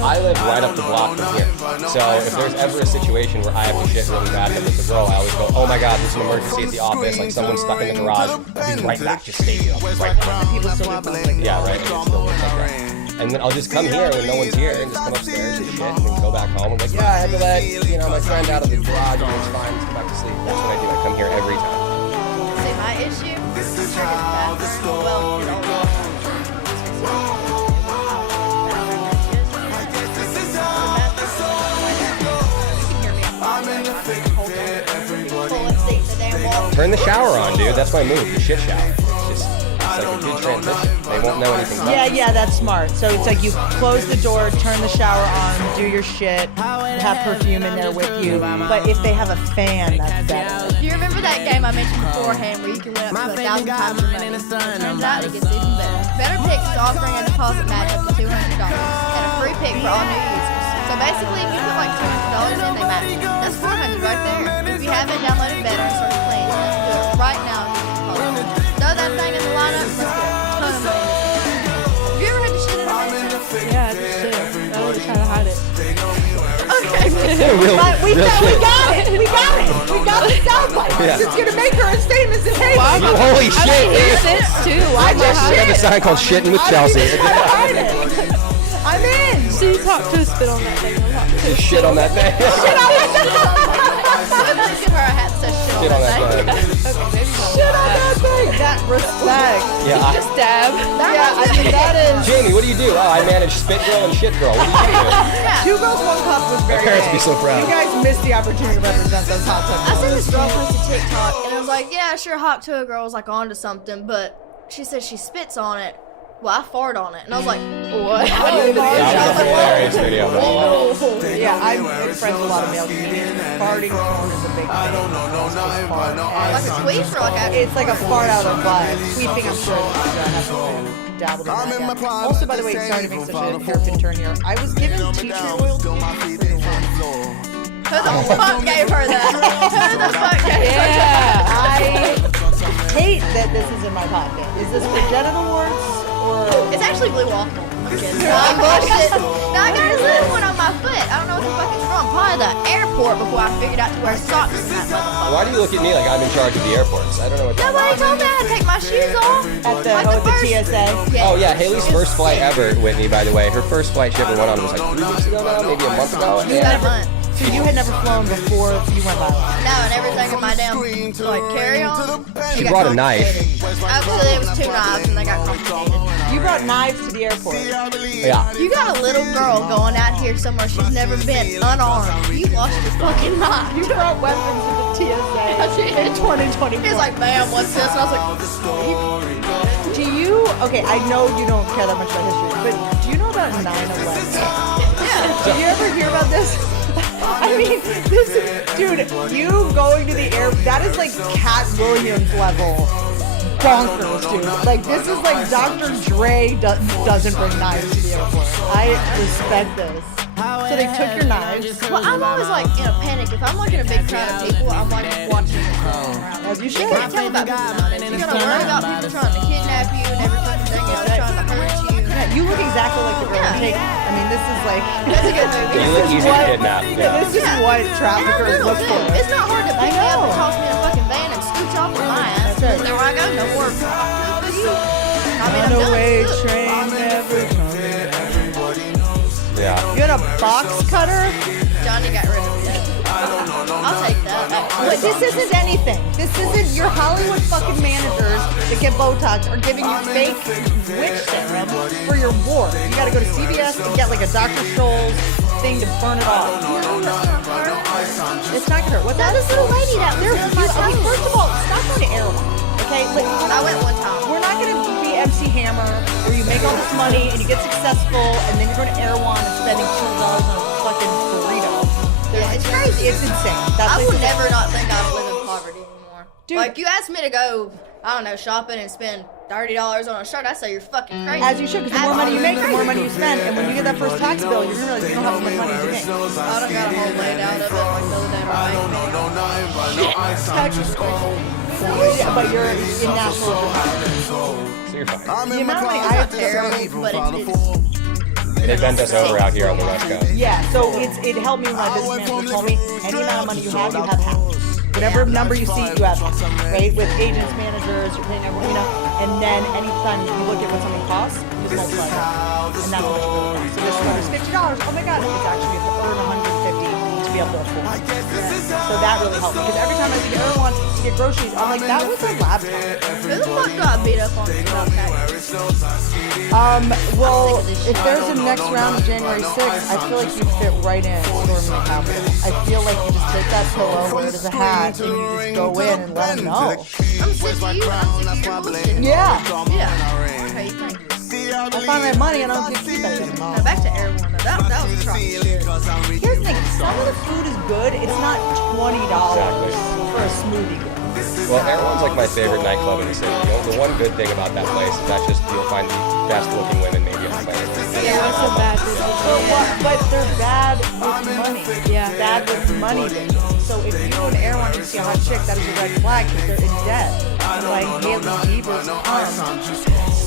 I live right up the block from here. So if there's ever a situation where I have to shit really bad and it's a girl, I always go, oh my god, there's an emergency at the office, like someone's stuck in the garage. I'll be right back, just stay here. I'll be right back. People still do things like that. Yeah, right. And it still works like that. And then I'll just come here when no one's here and just come upstairs and shit and then go back home. I'm like, yeah, I had to let, my friend out of the garage and it's fine, let's go back to sleep. That's what I do. I come here every time. See, my issue is sure gets bathroom. Well, it's all Turn the shower on, dude. That's my move, the shit shower. It's like a good transition. They won't know anything about it. Yeah, that's smart. So it's like you close the door, turn the shower on, do your shit, have perfume in there with you. But if they have a fan, that's better. Do you remember that game I mentioned beforehand where you can win up to 1,000 times your money? Turns out it gets even better. Better Picks is offering a deposit match up to $200 and a free pick for all new users. So basically, if you put like $200 in, they match it. That's $400 right there. If you haven't downloaded Better and started playing, let's do it right now. Throw that thing in the lineup. Let's get a ton of money. Have you ever had to shit in a man? Yeah, it's shit. I always try to hide it. Okay. Real, We real shit. got it. We got the soundbite. Yeah. It's gonna make her as famous as Haley. Holy I shit, mean, it dude. fits too. Why just We have a sign called Shitting with Chelsea. I'm in. So you talk to spit on that thing. We'll talk to Just shit on that thing. Let's give her a hat that says shit Shit on on that that thing. thing. Shit on that thing. That respect. Yeah. Just dab. Yeah, I mean that is. Jamie, what do you do? Oh, I manage Spit Girl and Shit Girl. What do you do? 2 Girls, 1 Cup was very parents would be big. so proud. You guys missed the opportunity to represent those hot tub I seen girls. this girl post a TikTok and it was like, yeah, sure, Hot Tuah girl was like onto something, but she said she spits on it. Well, I fart on it, and I was like, what? Yeah, that was a hilarious video. Yeah, I'm friends with a lot of male comedians. Farting porn is a big thing. Like a tweet or like a... It's like a fart out of the butt. Tweeping, I'm sure that hasn't dabbled in that yet. Also, by the way, sorry to make such a hairpin turn here. I was given teacher oil to use for the lunch. Who the fuck gave her that? Who the fuck gave her that? I hate that this is in my pocket. Is this for genital warts or? It's actually blue waffle. I'm kidding. No, I'm bullshit. No, I got this little one on my foot. I don't know what the fuck it's from. Probably the airport before I figured out to wear socks in that motherfucker. Why do you look at me like I'm in charge of the airports? I don't know what that Nobody told me I had to take my shoes off. At the TSA? Yeah. Oh yeah, Haley's first flight ever, Whitney, by the way. Her first flight she ever went on was like 3 weeks ago now, maybe a month ago. It's been a month. So you had never flown before you went by? No, and everything in my damn like carry-on. She brought a knife. Actually, it was 2 knives and they got complicated. You brought knives to the airport. Yeah. You got a little girl going out here somewhere she's never been, unarmed. You lost your fucking mind. You brought weapons to the TSA in 2024. He's like, ma'am, what's this? And I was like, do you, okay, I know you don't care that much about history, but do you know about 9/11? yeah. Did you ever hear about this? I mean, this is, dude, you going to the air, that is like Cat Williams level bonkers, dude. Like, this is like Dr. Dre doesn't bring knives to the airport. I respect this. So they took your knives. Well, I'm always like in a panic. If I'm like in a big crowd of people, I'm like watching what's going around. As you You should. can't tell about people nowadays. You gotta worry about people trying to kidnap you and every fucking thing else, trying to hurt you. Yeah, you look exactly like the girl in Take. I mean, this is like. That's a good movie. You look easy to kidnap. Yeah. This is what And I'm traffickers little look too. for. It's not hard to pick me up and toss me in a fucking van and scooch off with my ass. That's right. There I go, no more. I mean, I'm Runaway done. train never comes. Yeah. You had a box cutter? Johnny got rid of it. I'll take that. But this isn't anything. This isn't your Hollywood fucking managers that get Botox are giving you fake witch serum for your wart. You gotta go to CVS and get like a Dr. Scholl's thing to burn it off. It's not gonna hurt. What's Now that? this little lady that There's lives in my okay, house. first of all, stop going to Airline. Okay? Like, I went one time. we're not gonna be MC Hammer where you make all this money and you get successful and then you're going to Erewhon and spending $200 on a fucking burrito. Yeah, it's crazy. It's insane. That's I like would the- never not think I'd live in poverty anymore. Dude. Like, you asked me to go, I don't know, shopping and spend $30 on a shirt, I say you're fucking crazy. As you should, because the more money you make, the more money you spend. And when you get that first tax bill, you're going to realize you don't have as much money as you make. I done got a whole laid out of it, like the other day, right? Taxes are crazy. Yeah, but you're in national economy. So you're fine. The amount of money I have to Terrible, but it's They bend us over out here on the West Coast. Yeah, so it helped me when my business manager told me any amount of money you have half. Whatever number you see, you have half, right? With agents, managers, you're paying everyone, and then anytime you look at what something costs, you just multiply it. And that's what it really costs. So this one is $50. Oh my God, it's actually you have to earn $150 to be able to afford it. So that really helped me, because every time I see everyone to get groceries, I'm like, that was a laptop. Who the fuck got beat up on about taxes? Well, if there's a next round of January 6th, I feel like you fit right in storming the Capitol. I feel like you just take that pillow, wear it as a hat, and you just go in and let them know. I'm sick of you, I'm sick of your bullshit. Yeah. Yeah. Okay, thanks. I finally have money and I don't get to keep anything. Now back to Airborne, though. That was a trough shit. Here's the thing, some of the food is good, it's not $20 Exactly. for a smoothie. Well, Erewhon's like my favorite nightclub in the city. You know, the one good thing about that place is that just you'll find the best looking women maybe on the planet. Yeah, it's a bad business. But they're bad with money. Yeah. Bad with money, baby. So if you go to Airline and you see a hot chick, that is a red flag because they're in debt. And like Haley Bieber's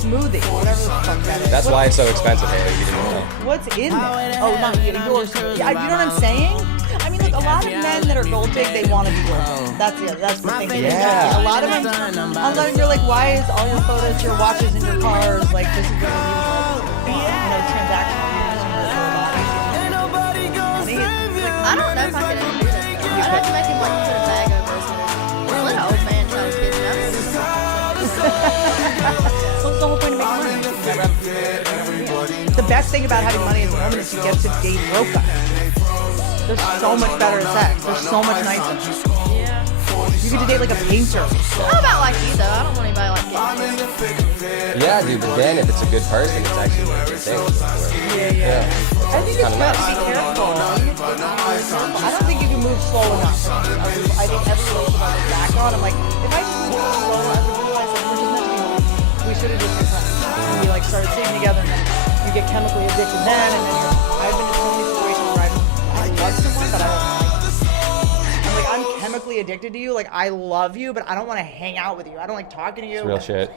smoothie, whatever the fuck that is. That's why it's so expensive, Haley. If you didn't know. What's in there? Oh, not yours. Yeah, you know what I'm saying? I mean, look, a lot of men that are gold dig, they want to be gold. That's the thing. Yeah. A lot of them, you're like, why is all your photos, your watches, and your cars like this is what you're transactional. I don't know if I could ever do this, though. I'd have to make him, like, put a bag over his head. Or let an old man try to kidnap him. What's the whole point of making money? The best thing about having money as a woman is you get to date broke guys. They're so much better at sex. They're so much nicer. Yeah. You get to date like a painter. How about like you, though? I don't want anybody, like, getting this. Yeah, dude, but then if it's a good person, it's actually a good thing. Yeah. I think it's Kinda good to nice. be careful. I don't think you can move slow enough. I think every relationship I look back on, I'm like, if I just move slow, I would realize like we're just meant to be one. We should have just been friends. And we like started sleeping together, and then you get chemically addicted then, and then I've been in so many situations where I love someone, but I don't like them. I'm like, I'm chemically addicted to you. Like, I love you, but I don't want to hang out with you. I don't like talking to you. Real shit.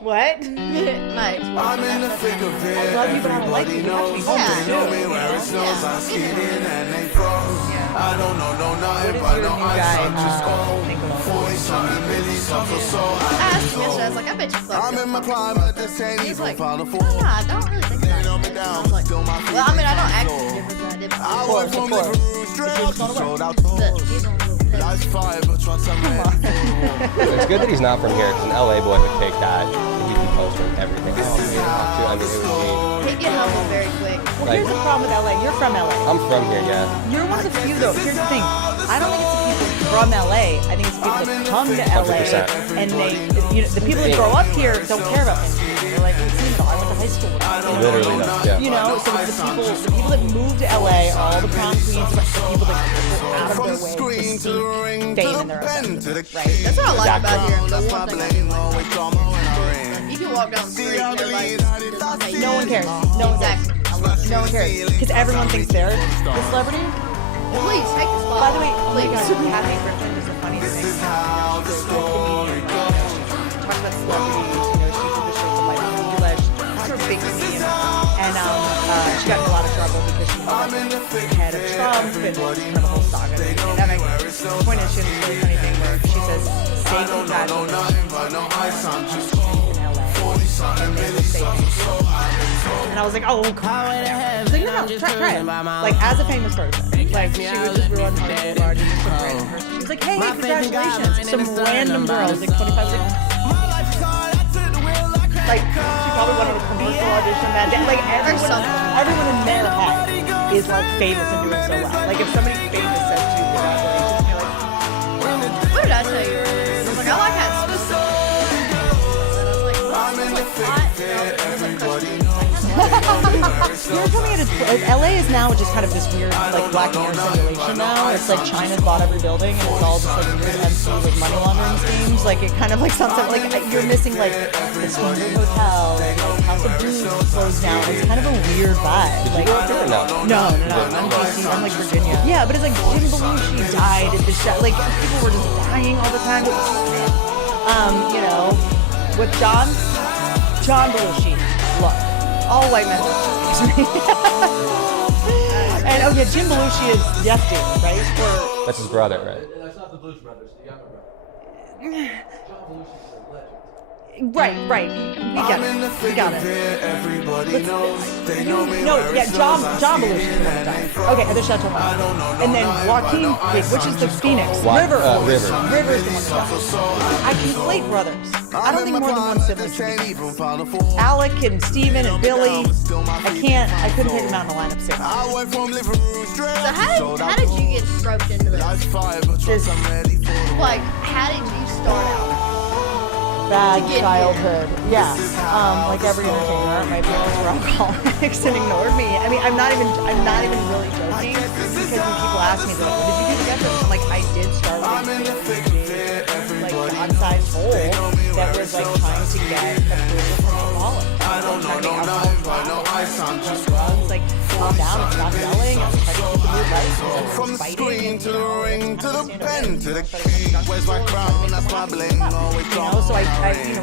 What? Nice. I'm in the thick of it. I love you, but I don't like you. You have to be home Yeah. too. Know me where it snows, I skid in and they froze. I don't know What nothing, is but your no new ice, guy I'm just think about? 40-something million, I'm so I asked him yesterday, I was like, I bet you fucked I'm in my up. prime, but this ain't He's even like, final oh, form. nah, I don't really think about it. I was like, well, I mean, I don't act any different than I did before. I went from course. living room straight sold out But he's on a little thing. Life's fire, but trust I'm It's good that he's not from here, because an LA boy would take that and he'd be posting everything. I mean, it would He'd get humble very quick. Well, here's the problem with LA. You're from LA. I'm from here, yeah. You're one of the few, though. Here's the thing. I don't think it's the people from LA. I think it's the people that come to LA 100%. and the people that grow up here don't care about anything. They're like, we've seen it all. I went to high school with them. Literally, no. Yeah. You know, so it's the people that move to LA are all the prom queens, the people that go out of from their the way to screen to the seek ring to fame in the their pen own to the right? That's what I like Exactly. about here. The one thing I do like. always drama when I ring. You can walk down the street and everybody just don't hate No you. one cares. No one cares. Exactly. I No one cares. Because everyone thinks they're the celebrity. Please take the spot. By the way, oh my please. God, Kathy Griffin is the funniest thing. She's a comedian. She talks about celebrities. You know, she did the show for Life in English. She's a big comedian. And she got in a lot of trouble because she was the head of Trump and kind of a whole saga during the pandemic. The point is, she has this really funny thing where she says, say congratulations in LA. And they would say thank you. And I was like, oh, come on. I was like, no, try it. Like, as a famous person. Like, she would just run Hollywood Boulevard and some random person. She was like, hey, congratulations. Some random girl, like 25, like, she probably went on a commercial audition that day. Like, everyone in their head is, like, famous and doing so well. Like, if somebody famous says to you, congratulations, you're like, What did I tell you earlier? I was like, I like how it's supposed to. And I was like, well, it's like hot. You know, there's like Christian. you're coming at LA is now just kind of this weird, like, Black Mirror simulation now. It's like China's bought every building and it's all just like weird MC with money laundering schemes. Like, it kind of like sounds like you're missing like the Standard Hotel and like House of Blues closed down. It's kind of a weird vibe. Did Like, you go up there or no? no. I'm DC. I'm like Virginia. Yeah, but it's like Jim Belushi died at the show. Like, people were just dying all the time. You know, with John Belushi. Look, all white men. And oh yeah, Jim Belushi is Yes Dude, right? Or That's his brother, right? That's not the Blues Brothers, the younger brother. John Belushi's a legend. right. We got it. Everybody knows they know me. No, yeah, John Belushi is the one that died. Okay, and the Chateau Marmont. And then Joaquin, wait, which is the Phoenix? River is the one that died. I conflate brothers. I don't think more than one sibling should be. Alec and Steven and Billy. I couldn't take them out in a lineup six. So how did you get roped into this? Like, how did you start out? Bad To get childhood. Yeah. Like every entertainer, my parents were alcoholics and ignored me. I mean, I'm not even really joking because when people ask me, they're like, what did you do to get this? I'm like, I did start with a like God-sized hole that was like trying to get approval from alcoholics. I don't know. Drugs, like calm down and stop yelling. I was trying to keep the mood light because I was fighting. To the ring, to the pen, to the key. Where's my crown? That's my bling. Always You know, so I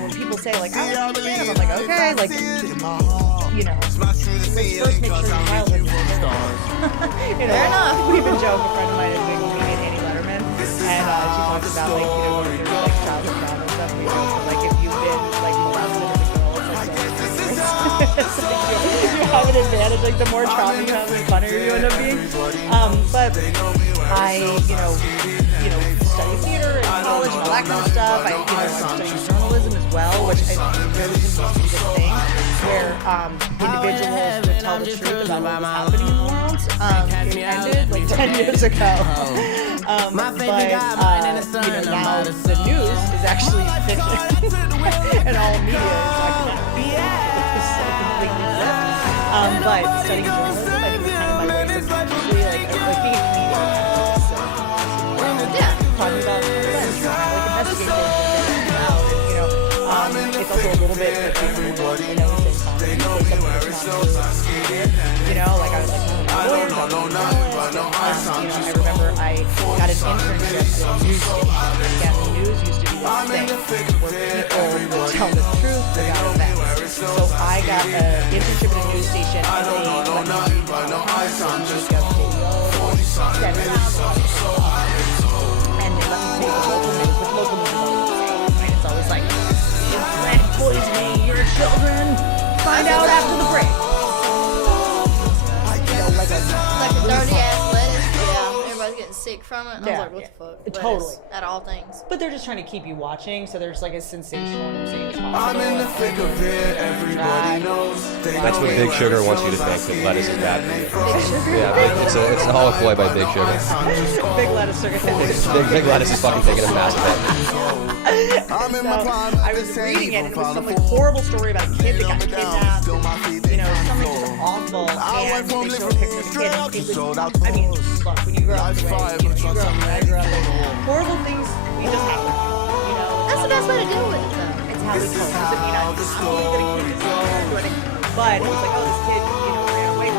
when people say like, I want to be I'm like, okay, like, you know, let's first make sure your childhood is you know, Fair enough. We even joke, a friend of mine is big comedian, Annie Letterman, and she talks about like, you know, when you're like childhood trauma and stuff, you know, like if you've been like molested as a girl, it's like you have an advantage, like the more trauma you have, the funnier you end up being. But I, you know, study theater in college and all that kind of stuff. I studied journalism as well, which I think journalism is a good thing, where individuals would tell the truth about what was happening in the world. It ended like 10 years ago. But you know, now the news is actually fiction, and all media is academic. It's so completely flipped. But studying journalism, I think, was kind of my way to actually like being a comedian. Talking about events, like investigate things and figure things out, and you know, it's also a little bit like I know the same time. You know, like I was like, lawyers, I remember I got an internship at a news station. Again, the news used to be this thing where people would tell the truth about events. So I got an internship at a news station, and they let me read and they let me say the local news, which local news is always the same. I mean, it's always like, is lead poisoning your children? Find out after the break. You know, like Like a dirty ass lettuce. Yeah, everybody's getting sick from it. And Yeah, I was like, what the fuck? Lettuce, totally. At all things. But they're just trying to keep you watching, so there's like a sensational news as possible. I'm in the thick of it, everybody knows. That's what Big Sugar wants you to think, that lettuce is bad for you. Big sugar. Yeah, it's a holofoy by Big Sugar. Big lettuce sugar. Big lettuce is fucking taking a massive hit. So I was reading it, and it was some like horrible story about a kid that got kidnapped. And, you know, something just awful. And they showed a picture of the kid. It was, I mean, look, when you grow up the way, you grew up, when I grew up, like, horrible things we just happen. You know, That's the best way to deal with it, though. it's how we cope. Doesn't mean I was totally gonna keep this going or anything. But it was like, oh, this kid, you know, ran away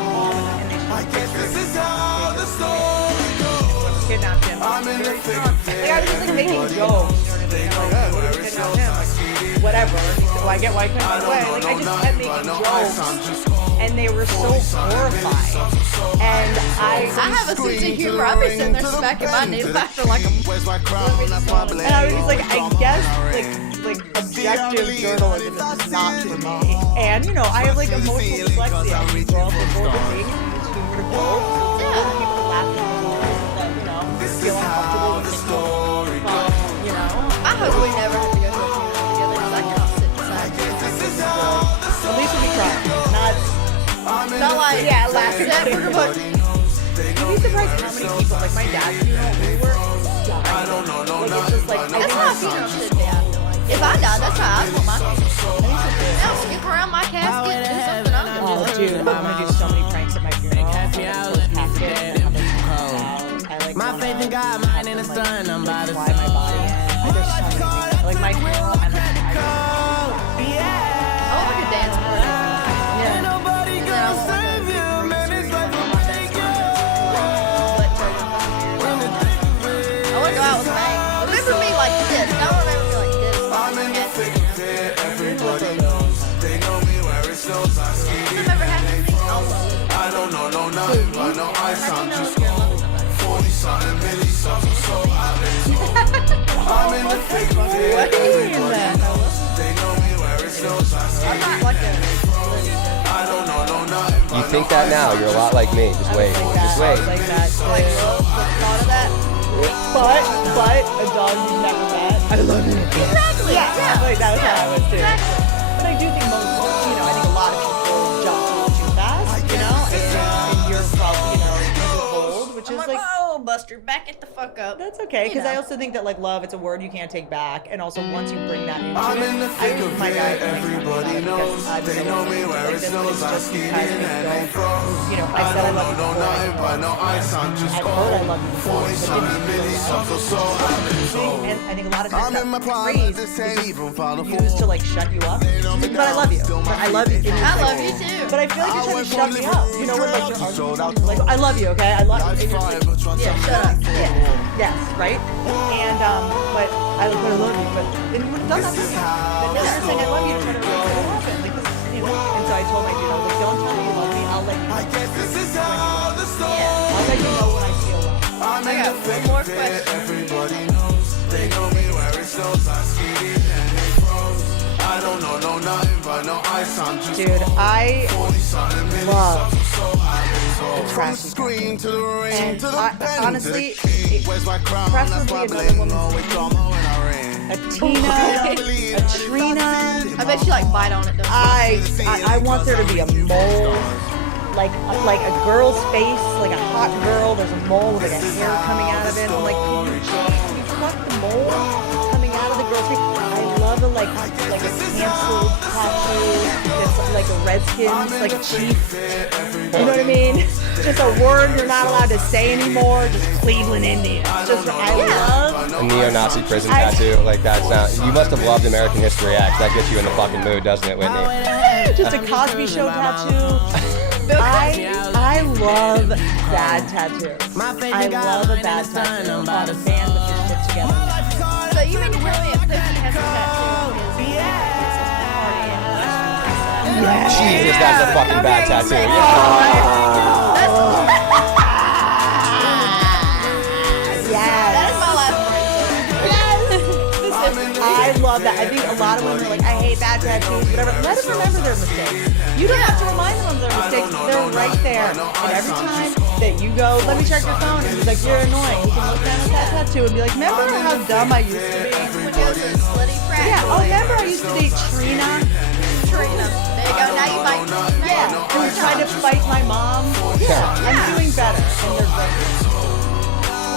very strong. Like I was just like making jokes. You know what I mean? Like, oh, what are we getting on him? Like, whatever. Well, I get why I couldn't run away. Like I just kept making jokes, and they were so horrified. And I have a sense of humor. I'll be sitting there smacking my neighbor after like a And I was just like, I guess like objective journalism is not for me. And you know, I have like emotional dyslexia. I grew up with older things, use humor to cope. So people to laugh at me that, you know, feel uncomfortable with me. You know? I hope we never have to go to a funeral together because I cannot sit beside you. At least we cry. Not like, yeah, laugh at that. You'd be surprised how many people, like my dad's funeral, we were dying. Like it's just like, That's how a funeral should be, I feel like. If I died, that's how I want my funeral. Now skip around my casket and do something I'm gonna oh do. dude, I'm gonna do so many pranks at my funeral. My faith in God, mine in the sun, I'm about to fly my body in. There's so many things. Like my funeral, I'm like, I want like a dance party. yeah. And then I want like I want to go out with a bang. Remember me like this. Don't remember me like this. Remember having me? I don't know nothing, but no ice, I'm just cold. 40-something, milli something, so I'm in the thick of it. They know me where it snows, I see I'm not like a I don't know nothing. You think that now? You're a lot like me. Just wait. Just wait. Like that. like love the thought of that. But a dog you've never met. I love you. Exactly. Yeah. Like that was how I was too. Exactly. But I do think most, you know, I think a lot of people jump too fast, you know, and you're probably, you know, bold, which I'm is like, like, whoa, Buster, back it the fuck up. that's okay, because You I know. also think that like love, it's a word you can't take back, and also once you bring that into I'm it, in the I thick use of my it, guy everybody knows. They know me where it snows, I ski in and they froze. You know, I said I love you know before. nothing, but no ice, I'm just I've heard I love you before, but 40-something, didn't milli feel something, so I've been told. and I think a lot of times I'm in my that prime, phrase this is ain't just even final used to like shut you up. But I love you. But I love you. I love you too. But I feel like you're trying to shut me up. You know, when like you're arguing, like I love you, okay? I love you. Yeah, shut up. Yeah. Yes, right? And but I love you, but then you would have done that to me. Then you're saying I love you to try to replace what happened. Like this, you know. And so I told my dude, I was like, don't tell me you love me. I'll let you know. I'll let you know when I feel love. I got one more question. Everybody knows. They know me where it snows, I ski in and they froze. I don't know nothing, but no ice, I'm just Dude, I 40-something, milli love the trashy screen to the ring, And to the I- pen, honestly, to the key. Where's my crown? That's preferably my another bling. woman's Always drama when I ring. a Tina, a Trina. I bet you like bite on it though. I want there to be a mole, like a girl's face, like a hot girl. There's a mole with like a hair coming out of it. I'm like, can you pluck the mole coming out of the girl's face? I love a like a canceled tattoo that's like a Redskins, like a chief. You know what I mean? Just a word you're not allowed to say anymore. Just Cleveland Indians. Just I love. A neo-Nazi prison tattoo. Like that's not. You must have loved American History X. That gets you in the fucking mood, doesn't it, Whitney? Just a Cosby Show tattoo. I love bad tattoos. I love a bad tattoo. I'm a fan with your shit together. So you mean to tell me if Cookie has a tattoo of his party and Jesus, that's a fucking bad tattoo. that is my last word. I love that. I think a lot of women are like, I hate bad tattoos, whatever. Let them remember their mistakes. You don't have to remind them of their mistakes. They're right there. And every time that you go, let me check your phone, and he's like, you're annoying. You can look down at that tattoo and be like, remember how dumb I used to be? When you was a slutty frat Yeah, oh, boy. remember I used to date Trina? Trina. There you go. Now you might. Yeah, who tried to fight my mom? Yeah, I'm doing better. And you're great.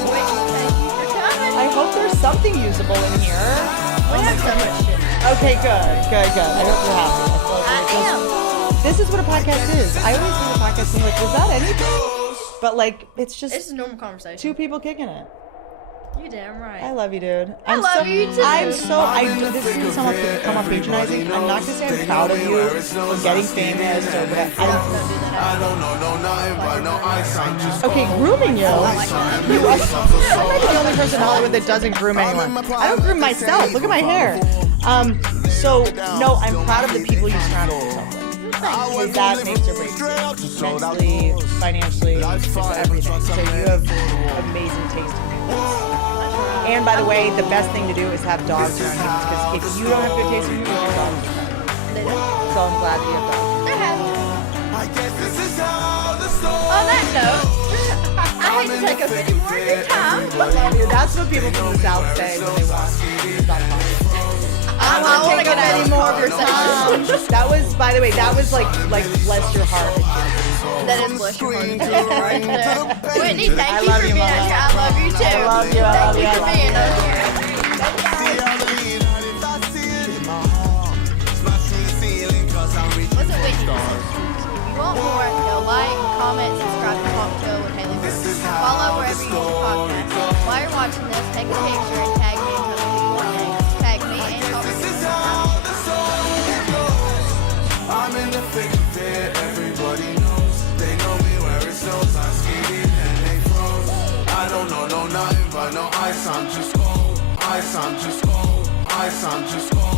Wait, thank you for coming. I hope there's something usable in here. We have so much shit. Okay, good. I hope you're happy. I am. This is what a podcast is. I always do a podcast and I'm like, was that anything? But like, it's just This is normal conversation. two people kicking it. You damn right. I love you, dude. I love you too. This is gonna come off patronizing. I'm not gonna say I'm proud of you for getting famous or whatever. I don't know nothing but no ice. I'm just Okay, grooming you. You are. I'm the only person in Hollywood that doesn't groom anyone. I don't groom myself. Look at my hair. So no, I'm proud of the people you surround yourself with. Because that makes or breaks you. Mentally, financially, everything. So you have amazing taste in music. And by the way, the best thing to do is have dogs around you, because if you don't have good taste in music, your dogs do. They do. So I'm glad that you have dogs. They're happy. On that note, I hate to take up any more of your time. Dude, that's what people from the South say when they want to stop talking. I want to get any more of your time. That was, by the way, that was like bless your heart. That is bless your heart. Right there. Whitney, thank you love for you, being Mama. on here. I love you too. I love you. I love you. Thank you for being on here. What's it, Whitney? If you want more, go like, comment, subscribe to Talk Show with Haley Brooks. Follow wherever you get your podcast. While you're watching this, take a picture and tag me and tell me who you want next. Tag me and Talk Show. I'm in the thick of it, everybody knows. They know me where it snows. I skated and they froze. I don't know nothing but no ice. I'm just cold. Ice, I'm just cold. Ice, I'm just cold.